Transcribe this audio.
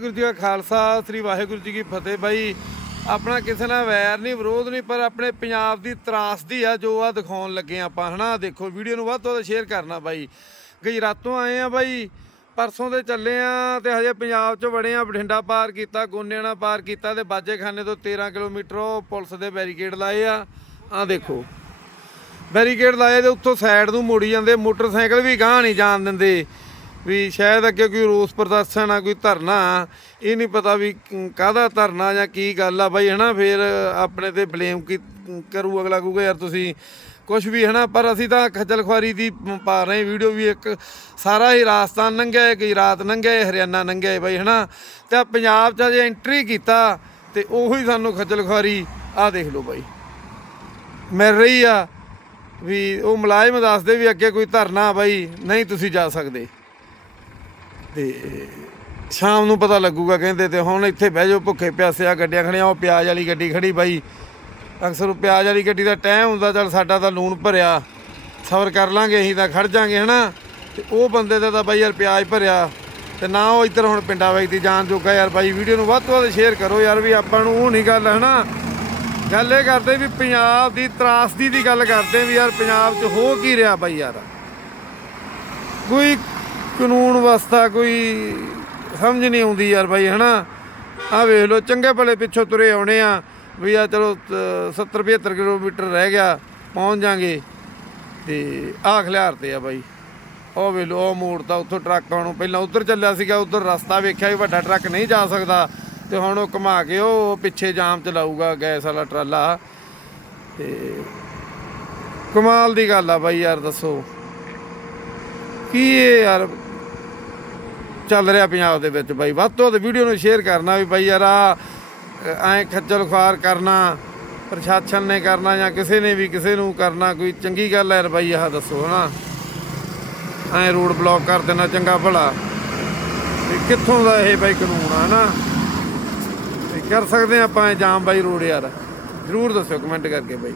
ਗੁਰੂ ਜੀ ਕਾ ਖਾਲਸਾ, ਸ੍ਰੀ ਵਾਹਿਗੁਰੂ ਜੀ ਕੀ ਫਤਿਹ ਬਾਈ। ਆਪਣਾ ਕਿਸੇ ਨਾਲ ਵੈਰ ਨਹੀਂ, ਵਿਰੋਧ ਨਹੀਂ, ਪਰ ਆਪਣੇ ਪੰਜਾਬ ਦੀ ਤਰਾਸਦੀ ਆ, ਜੋ ਆ ਦਿਖਾਉਣ ਲੱਗੇ ਆ ਆਪਾਂ, ਹਨਾ? ਦੇਖੋ, ਵੀਡੀਓ ਨੂੰ ਵੱਧ ਤੋਂ ਵੱਧ ਸ਼ੇਅਰ ਕਰਨਾ ਬਾਈ। ਗੁਜਰਾਤੋਂ ਆਏ ਆ ਬਾਈ, ਪਰਸੋਂ ਦੇ ਚੱਲੇ ਆ ਤੇ ਹਜੇ ਪੰਜਾਬ 'ਚ ਵੜੇ ਆ ਬਠਿੰਡਾ ਪਾਰ ਕੀਤਾ, ਗੋਨਿਆਣਾ ਪਾਰ ਕੀਤਾ ਤੇ ਬਾਜੇਖਾਨੇ ਤੋਂ 13 ਕਿਲੋਮੀਟਰ ਉਹ ਪੁਲਿਸ ਦੇ ਬੈਰੀਕੇਡ ਲਾਏ ਆ। ਆ ਦੇਖੋ, ਬੈਰੀਕੇਡ ਲਾਏ ਤੇ ਉੱਥੋਂ ਸਾਈਡ ਨੂੰ ਮੋੜੀ ਜਾਂਦੇ, ਮੋਟਰਸਾਈਕਲ ਵੀ ਗਾਂਹ ਨਹੀਂ ਜਾਣ ਦਿੰਦੇ। ਵੀ ਸ਼ਾਇਦ ਅੱਗੇ ਕੋਈ ਰੋਸ ਪ੍ਰਦਰਸ਼ਨ ਆ, ਕੋਈ ਧਰਨਾ ਇਹ ਨਹੀਂ ਪਤਾ ਵੀ ਕਾਹਦਾ ਧਰਨਾ ਜਾਂ ਕੀ ਗੱਲ ਆ। ਬਾਈ ਹਨਾ, ਫੇਰ ਆਪਣੇ ਤੇ ਬਲੇਮ ਕੀ, ਕਰੂ ਅਗਲਾ, ਕਹੂਗਾ, ਯਾਰ ਤੁਸੀਂ ਕੁਝ ਵੀ ਹਨਾ, ਪਰ ਅਸੀਂ ਤਾਂ ਖੱਜਲ ਖੁਆਰੀ ਦੀ ਪਾ ਰਹੇ ਵੀਡੀਓ ਵੀ ਇੱਕ ਸਾਰਾ ਹੀ ਰਾਜਸਥਾਨ ਲੰਘਿਆ ਹੈ ਗੁਜਰਾਤ ਲੰਘਿਆ ਹੈ ਹਰਿਆਣਾ ਲੰਘਿਆ ਹੈ ਬਾਈ ਹਨਾ। ਤੇ ਆਹ ਪੰਜਾਬ 'ਚ ਜੇ ਐਂਟਰੀ ਕੀਤਾ ਤੇ ਉਹੀ ਸਾਨੂੰ ਖੱਜਲ ਖੁਆਰੀ ਆ ਦੇਖ ਲਓ ਬਾਈ। ਮਿਲ ਰਹੀ ਆ ਵੀ ਉਹ ਮੁਲਾਜ਼ਮ ਦੱਸਦੇ ਵੀ ਅੱਗੇ ਕੋਈ ਧਰਨਾ ਬਾਈ ਨਹੀਂ ਤੁਸੀਂ ਜਾ ਸਕਦੇ। ਤੇ ਸ਼ਾਮ ਨੂੰ ਪਤਾ ਲੱਗੂਗਾ ਕਹਿੰਦੇ ਤੇ ਹੁਣ ਇੱਥੇ ਬਹਿ ਜਾਓ ਭੁੱਖੇ ਪਿਆਸੇ ਆ ਗੱਡੀਆਂ ਖੜੀਆਂ, ਉਹ ਪਿਆਜ਼ ਵਾਲੀ ਗੱਡੀ ਖੜੀ ਬਾਈ। ਅਕਸਰ ਉਹ ਪਿਆਜ਼ ਵਾਲੀ ਗੱਡੀ ਦਾ ਟਾਈਮ ਹੁੰਦਾ, ਚੱਲ ਸਾਡਾ ਤਾਂ ਲੂਣ ਭਰਿਆ, ਸਬਰ ਕਰ ਲਾਂਗੇ, ਅਸੀਂ ਤਾਂ ਖੜ ਜਾਾਂਗੇ, ਹਨਾ? ਤੇ ਉਹ ਬੰਦੇ ਦਾ ਤਾਂ ਬਾਈ ਯਾਰ ਪਿਆਜ਼ ਭਰਿਆ, ਤੇ ਨਾ ਉਹ ਇੱਧਰ ਹੁਣ ਪਿੰਡਾਂ ਵਿੱਚ ਦੀ ਜਾਣ ਜੋਗਾ ਯਾਰ ਬਾਈ, ਵੀਡੀਓ ਨੂੰ ਵੱਧ ਤੋਂ ਵੱਧ ਸ਼ੇਅਰ ਕਰੋ ਯਾਰ ਵੀ ਆਪਾਂ ਨੂੰ ਉਹ ਨਹੀਂ ਗੱਲ, ਹਨਾ? ਗੱਲ ਇਹ ਕਰਦੇ ਵੀ ਪੰਜਾਬ ਦੀ ਤਰਾਸਦੀ ਦੀ ਗੱਲ ਕਰਦੇ ਵੀ ਯਾਰ ਪੰਜਾਬ 'ਚ ਹੋ ਕੀ ਰਿਹਾ ਬਾਈ ਯਾਰ? ਕੋਈ ਕਾਨੂੰਨ ਵਿਵਸਥਾ ਕੋਈ ਸਮਝ ਨਹੀਂ ਆਉਂਦੀ ਯਾਰ ਬਾਈ, ਹਨਾ? ਆ ਵੇਖ ਲਓ, ਚੰਗੇ ਭਲੇ ਪਿੱਛੋਂ ਤੁਰੇ ਆਉਣੇ ਆ ਵੀ ਆ ਚਲੋ 70 75 ਕਿਲੋਮੀਟਰ ਰਹਿ ਗਿਆ, ਪਹੁੰਚ ਜਾਾਂਗੇ। ਤੇ ਆਹ ਖਲਿਆਰ ਤੇ ਆ ਬਾਈ। ਉਹ ਵੇਖ ਲਓ ਉਹ ਮੋੜ ਤਾਂ ਉੱਥੋਂ ਟਰੱਕ ਆਉਣੋਂ ਪਹਿਲਾਂ ਉੱਧਰ ਚੱਲਿਆ ਸੀਗਾ, ਉੱਧਰ ਰਸਤਾ ਵੇਖਿਆ ਵੀ ਵੱਡਾ ਟਰੱਕ ਨਹੀਂ ਜਾ ਸਕਦਾ। ਤੇ ਹੁਣ ਉਹ ਘੁਮਾ ਕੇ ਉਹ ਪਿੱਛੇ ਜਾਮ ਚਲਾਊਗਾ, ਗੈਸ ਵਾਲਾ ਟਰਾਲਾ। ਤੇ ਕਮਾਲ ਦੀ ਗੱਲ ਆ ਬਾਈ, ਯਾਰ ਦੱਸੋ। ਕੀ ਇਹ ਯਾਰ ਚੱਲ ਰਿਹਾ ਪੰਜਾਬ ਦੇ ਵਿੱਚ ਬਾਈ। ਵੱਧ ਤੋਂ ਵੱਧ ਵੀਡੀਓ ਨੂੰ ਸ਼ੇਅਰ ਕਰਨਾ ਵੀ ਬਾਈ ਯਾਰ ਆ ਐ ਖੱਜਲ ਖੁਆਰ ਕਰਨਾ, ਪ੍ਰਸ਼ਾਸਨ ਨੇ ਕਰਨਾ ਜਾਂ ਕਿਸੇ ਨੇ ਵੀ ਕਿਸੇ ਨੂੰ ਕਰਨਾ, ਕੋਈ ਚੰਗੀ ਗੱਲ ਹੈ ਯਾਰ ਬਾਈ, ਆਹ ਦੱਸੋ ਹਨਾ। ਐ ਰੋਡ ਬਲੌਕ ਕਰ ਦੇਣਾ ਚੰਗਾ ਭਲਾ। ਕਿੱਥੋਂ ਦਾ ਇਹ ਬਾਈ ਕਾਨੂੰਨ ਆ ਹਨਾ। ਵੀ ਕਰ ਸਕਦੇ ਹਾਂ ਆਪਾਂ ਇਹ ਜਾਮ ਬਾਈ ਰੋਡ ਯਾਰ। ਜ਼ਰੂਰ ਦੱਸਿਓ ਕਮੈਂਟ ਕਰਕੇ ਬਾਈ।